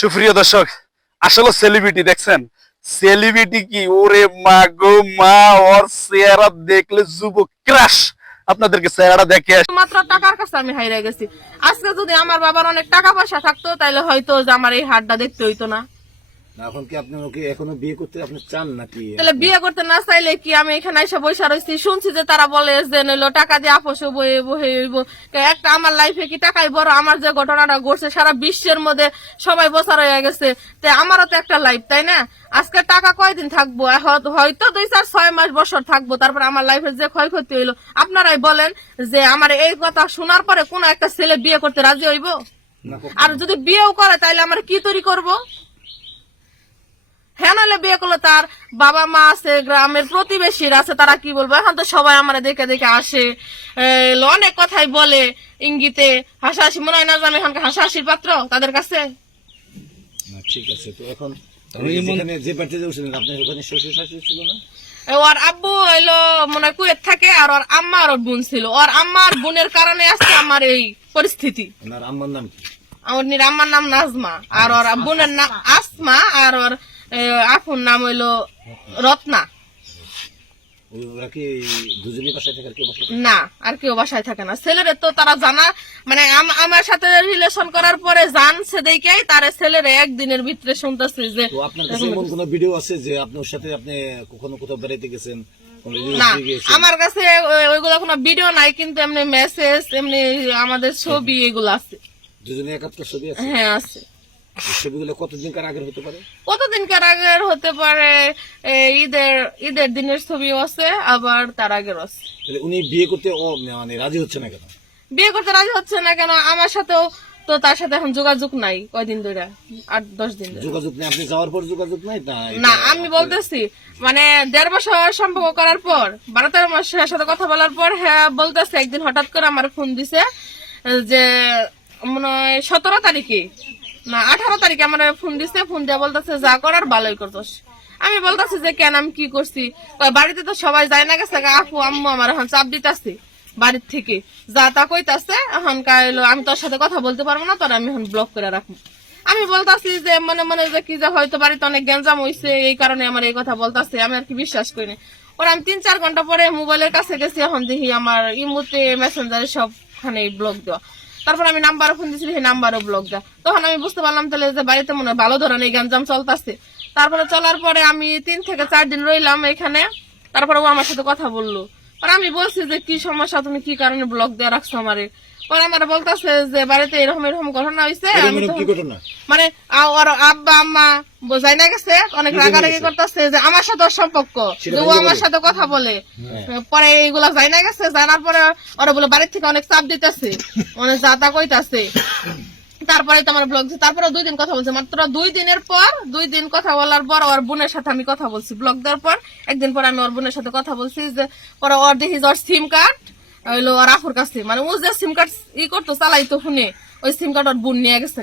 সুপ্রিয় দর্শক, আসলে সেলিব্রিটি দেখছেন, সেলিব্রিটি কি ওরে মা গো মা, ওর চেহারা দেখলে যুবক ক্রাশ। আপনাদেরকে চেহারাটা দেখে মাত্র টাকার কাছে আমি হাইরা গেছি। আজকে যদি আমার বাবার অনেক টাকা পয়সা থাকতো তাহলে হয়তো যে আমার এই হাটটা দেখতে হইতো না। এখন কি আপনি ওকে এখনো বিয়ে করতে আপনি চান নাকি? তাহলে বিয়ে করতে না চাইলে কি আমি এখানে এসে বসে রয়েছি? শুনছি যে তারা বলে যে নইলো টাকা দিয়ে আপোষ বয়ে বহে একটা। আমার লাইফে কি টাকাই বড়? আমার যে ঘটনাটা ঘটছে সারা বিশ্বের মধ্যে সবাই বসার হয়ে গেছে। তাই আমারও তো একটা লাইফ, তাই না? আজকে টাকা কয়দিন থাকবো? হয়তো 2-4-6 মাস বছর থাকবো। তারপর আমার লাইফের যে ক্ষয়ক্ষতি হইলো, আপনারাই বলেন যে আমার এই কথা শোনার পরে কোন একটা ছেলে বিয়ে করতে রাজি হইব? আর যদি বিয়েও করে তাইলে আমার কি তৈরি করবো? হ্যাঁ, নাহলে বিয়ে করলে তার বাবা মা আছে, গ্রামের প্রতিবেশীরা আছে, তারা কি বলবো? এখন তো সবাই আমার দেখে দেখে আসে, অনেক কথাই বলে ইঙ্গিতে হাসাহাসি। মনে হয় না যে আমি এখানকার হাসাহাসির পাত্র তাদের কাছে? ঠিক আছে, তো এখন যেখানে যে বাড়িতে যাচ্ছিলেন আপনার ওখানে শ্বশুর শাশুড়ি ছিল না? ওর আব্বু হইলো মনে হয় কুয়েত থাকে, আর ওর আম্মা আর ওর বোন ছিল। ওর আম্মা আর বোনের কারণে আজকে আমার এই পরিস্থিতি। ওনার আম্মার নাম কি? আমার আম্মার নাম নাজমা, আর ওর বোনের নাম আসমা, আর ওর আপুর নাম হইলো রত্না। ওরা কি দুজনই বাসায় থাকে? আর কেউ বাসায় থাকে? না, আর কেউ বাসায় থাকে না। ছেলেরে তো তারা জানা, মানে আমার সাথে রিলেশন করার পরে জানছে দেখেই তার ছেলেরে একদিনের ভিতরে শুনতেছে যে। তো আপনার কাছে এমন কোনো ভিডিও আছে যে আপনার সাথে আপনি কখনো কোথাও বেড়াইতে গেছেন? না, আমার কাছে ওইগুলো কোনো ভিডিও নাই, কিন্তু এমনি মেসেজ, এমনি আমাদের ছবি এগুলো আছে। দুজনে একাত্তর ছবি আছে? হ্যাঁ, আছে। ছবিগুলো কতদিনকার আগের হতে পারে? কতদিনকার আগের হতে পারে? ঈদের দিনের ছবিও আছে, আবার তার আগের আছে। উনি বিয়ে করতে মানে রাজি হচ্ছে না কেন? বিয়ে করতে রাজি হচ্ছে না কেন? আমার সাথেও তো তার সাথে এখন যোগাযোগ নাই কয়দিন ধরে, 8-10 দিন ধরে যোগাযোগ নেই। আপনি যাওয়ার পর যোগাযোগ নাই? না, আমি বলতেছি মানে 1.5 বছর সম্পর্ক করার পর, 12-13 মাসের সাথে কথা বলার পর, হ্যাঁ বলতেছে। একদিন হঠাৎ করে আমার ফোন দিছে যে মনে হয় 17 তারিখে না 18 তারিখে আমার ফোন দিছে। ফোন দিয়ে বলতেছে যা করার ভালোই করতোস। আমি বলতেছি যে কেন, আমি কি করছি? বাড়িতে তো সবাই যায় না গেছে, আপু আম্মু আমার এখন চাপ দিতেছে বাড়ির থেকে, যা তা কইতাছে। এখন কাইলো আমি তোর সাথে কথা বলতে পারবো না, তোর আমি এখন ব্লক করে রাখবো। আমি বলতাছি যে মনে মনে যে কি যে হয়তো বাড়িতে অনেক গ্যাঞ্জাম হইছে, এই কারণে আমার এই কথা বলতাছে। আমি আর কি বিশ্বাস করিনি। ওরা আমি 3-4 ঘন্টা পরে মোবাইলের কাছে গেছি, এখন দেখি আমার ইমোতে মেসেঞ্জারে সবখানে ব্লক দেওয়া। তারপর আমি নাম্বারও ফোন দিয়েছি, সেই নাম্বারও ব্লক দেওয়া। তখন আমি বুঝতে পারলাম তাহলে যে বাড়িতে মনে হয় ভালো ধরনের গ্যাঞ্জাম চলতেছে। তারপরে চলার পরে আমি 3 থেকে 4 দিন রইলাম এখানে। তারপরে ও আমার সাথে কথা বললো। আর আমি বলছি যে কি সমস্যা, তুমি কি কারণে ব্লক দিয়ে রাখছো আমারে? পরে আমার বলতেছে যে বাড়িতে এরকম এরকম ঘটনা হয়েছে। মানে ওর আব্বা আম্মা বোঝাই না গেছে, অনেক রাগারাগি করতেছে যে আমার সাথে ওর সম্পর্ক, যে ও আমার সাথে কথা বলে। পরে এইগুলা যাই না গেছে, জানার পরে ওরা বলে বাড়ির থেকে অনেক চাপ দিতেছে, অনেক যা তা কইতাছে। তারপরে তো আমার ব্লগ, তারপরে 2 দিন কথা বলছে। মাত্র 2 দিনের পর, 2 দিন কথা বলার পর ওর বোনের সাথে আমি কথা বলছি ব্লগ দেওয়ার পর। একদিন পর আমি ওর বোনের সাথে কথা বলছি যে পরে ওর দেখি ওর সিম কার্ড হইলো ওর আফুর কাছে, মানে ও যে সিম কার্ড করতো চালাইতো ফোনে, ওই সিম কার্ড ওর বোন নিয়ে গেছে।